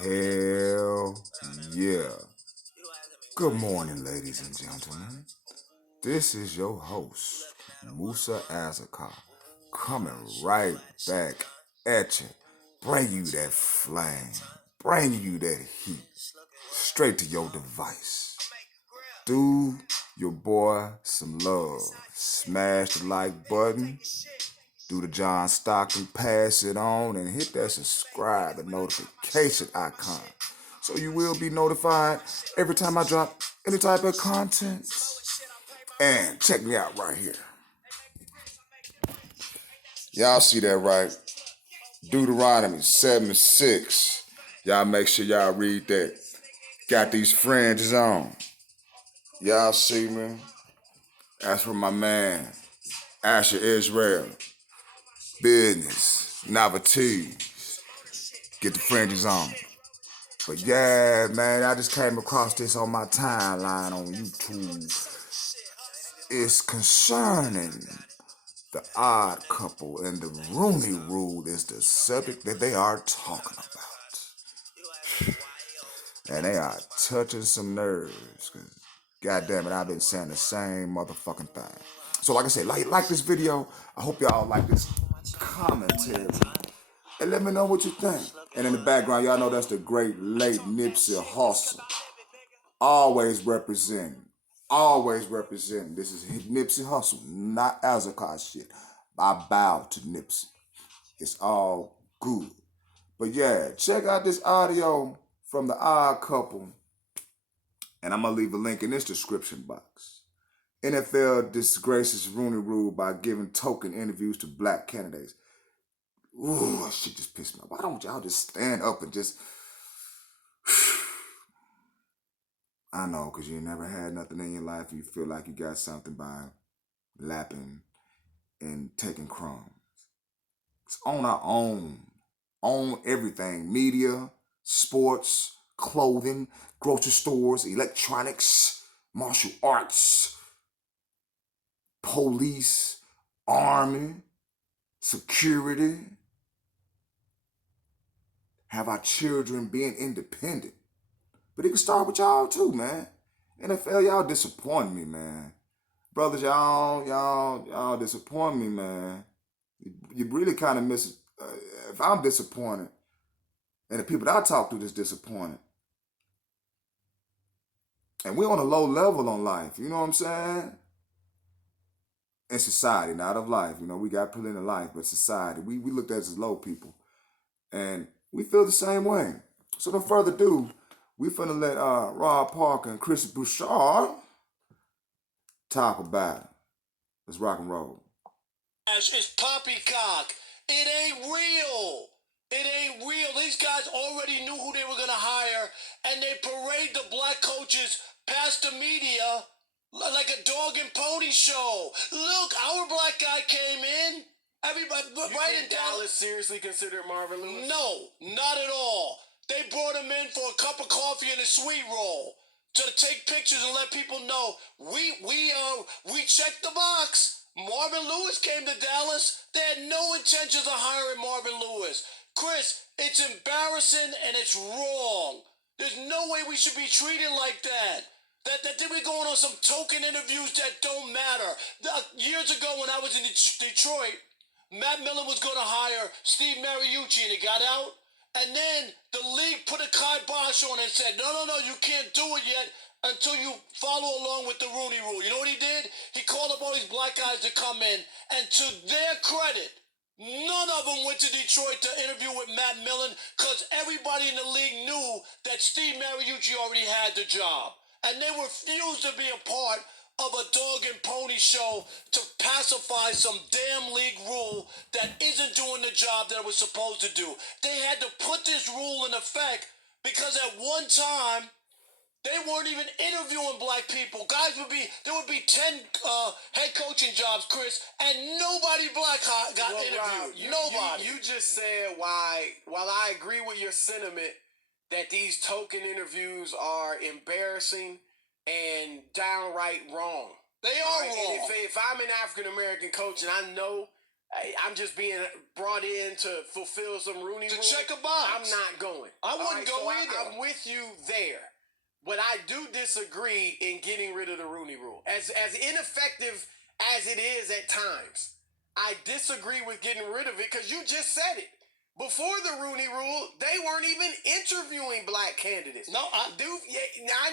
Hell yeah. Good morning, ladies and gentlemen. This is your host, Musa Azaka, coming right back at you. Bring you that flame, bring you that heat, straight to your device. Do your boy some love. Smash the like button, do the John Stockton, pass it on, and hit that subscribe and notification icon so you will be notified every time I drop any type of content. And check me out right here. Y'all see that right? Deuteronomy 7:6. Y'all make sure y'all read that. Got these fringes on. Y'all see me? That's from my man, Asher Israel. Business, novelties. Get the fringes on. But yeah, man, I just came across this on my timeline on YouTube. It's concerning the odd couple and the Rooney Rule is the subject that they are talking about. And they are touching some nerves. Cause God damn it, I've been saying the same motherfucking thing. So like I said, like this video. I hope y'all like this commentary. And let me know what you think. And in the background, y'all know that's the great late Nipsey Hussle. Always representing. Always representing. This is Nipsey Hussle, not Azakar shit. I bow to Nipsey. It's all good. But yeah, check out this audio from the Odd Couple. And I'm going to leave a link in this description box. NFL disgraces Rooney Rule by giving token interviews to black candidates. Ooh, that shit just pissed me off. Why don't y'all just stand up and just... I know, because you never had nothing in your life. You feel like you got something by lapping and taking crumbs. It's on our own. Own everything. Media, sports, clothing, grocery stores, electronics, martial arts, police, army, security. Have our children being independent. But it can start with y'all too, man. NFL, y'all disappoint me, man. Brothers, y'all disappoint me, man. You really kind of miss. If I'm disappointed, and the people that I talk to is disappointed, and we're on a low level on life, you know what I'm saying? In society, not of life. You know, we got put into life, but society, we looked at as low people, and we feel the same way. So no further ado, we finna let Rob Parker and Chris Bouchard talk about it. Let's rock and roll. It's poppycock. It ain't real. It ain't real. These guys already knew who they were going to hire, and they parade the black coaches past the media like a dog and pony show. Look, our black guy came in. Everybody, right in Dallas seriously considered Marvin Lewis? No, not at all. They brought him in for a cup of coffee and a sweet roll to take pictures and let people know we checked the box. Marvin Lewis came to Dallas. They had no intentions of hiring Marvin Lewis. Chris, it's embarrassing and it's wrong. There's no way we should be treated like that. That we're going on some token interviews that don't matter. Years ago when I was in Detroit, Matt Miller was going to hire Steve Mariucci and it got out. And then the league put a kibosh on it and said, no, you can't do it yet until you follow along with the Rooney Rule. You know what he did? He called up all these black guys to come in. And to their credit, none of them went to Detroit to interview with Matt Millen because everybody in the league knew that Steve Mariucci already had the job. And they refused to be a part of a dog and pony show to pacify some damn league rule that isn't doing the job that it was supposed to do. They had to put this rule in effect because at one time they weren't even interviewing black people. There would be 10 head coaching jobs, Chris, and nobody black got interviewed. Rob, nobody. You just said while I agree with your sentiment that these token interviews are embarrassing and downright wrong. They are wrong. And if I'm an African American coach and I know I'm just being brought in to fulfill some Rooney To Rule. check a box. I'm not going. I wouldn't go either. I'm with you there. But I do disagree in getting rid of the Rooney Rule. As ineffective as it is at times, I disagree with getting rid of it because you just said it. Before the Rooney Rule, they weren't even interviewing black candidates. No, I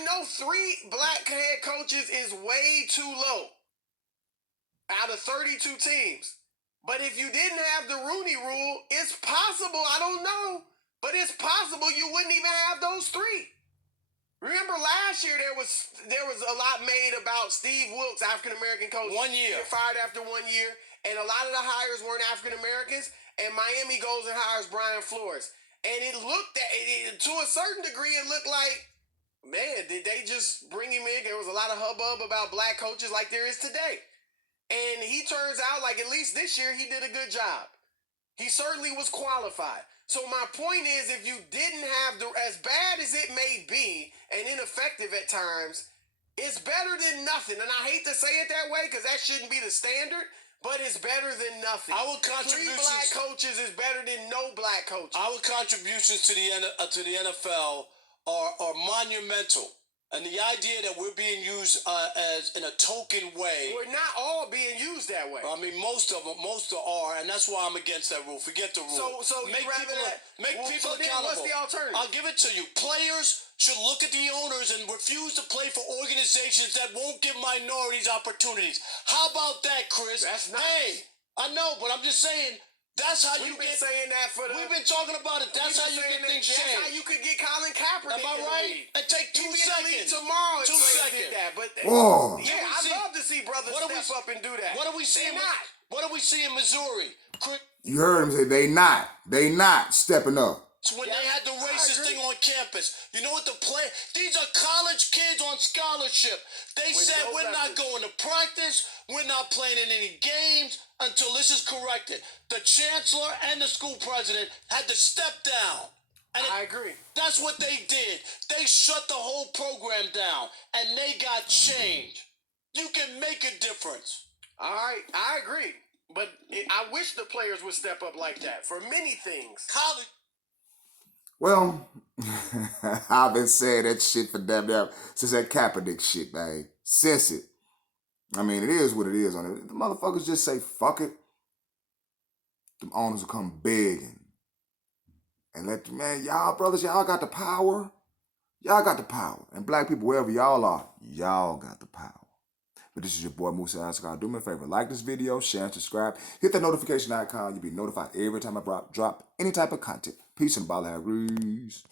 know 3 black head coaches is way too low out of 32 teams. But if you didn't have the Rooney Rule, it's possible, I don't know, but it's possible you wouldn't even have those 3. Remember last year there was a lot made about Steve Wilkes, African American coach. 1 year. Get fired after 1 year, and a lot of the hires weren't African Americans. And Miami goes and hires Brian Flores, and it looked to a certain degree, it looked like, man, did they just bring him in? There was a lot of hubbub about black coaches like there is today, and he turns out like at least this year he did a good job. He certainly was qualified. So my point is, if you didn't have as bad as it may be and ineffective at times, it's better than nothing. And I hate to say it that way because that shouldn't be the standard, but it's better than nothing. Our 3 contributions. black coaches is better than no black coaches. Our contributions to the NFL are monumental, and the idea that we're being used as in a token way. We're not all being used that way. I mean, most are, and that's why I'm against that rule. Forget the rule. So make you rather people that, make well, people so then accountable. what's the alternative? I'll give it to you. Players should look at the owners and refuse to play for organizations that won't give minorities opportunities. How about that, Chris? That's nice. Hey, I know, but I'm just saying. That's how We've you been get. saying that for the. We've been talking about it. That's how you get things changed. That's how you could get Colin Kaepernick. Am I in the right? league. It take 2 He'd be in the league seconds. tomorrow. If 2 players seconds. did that, but Whoa. yeah, I'd love to see brothers step up and do that. What do we see? What do we see in Missouri? You heard him say they not stepping up. When they had the racist thing on campus, you know what these are college kids on scholarship. They said we're not going to practice, we're not playing in any games until this is corrected. The chancellor and the school president had to step down. And I agree. That's what they did. They shut the whole program down, and they got change. You can make a difference. All right, I agree. But I wish the players would step up like that for many things. College. Well, I've been saying that shit for damn since that Kaepernick shit, man. Since it. I mean, it is what it is on it. The motherfuckers just say, fuck it. Them owners will come begging. And let man, y'all brothers, y'all got the power. Y'all got the power. And black people, wherever y'all are, y'all got the power. But this is your boy Musa Ascar. Do me a favor, like this video, share and subscribe. Hit that notification icon. You'll be notified every time I drop any type of content. Peace and balagrees.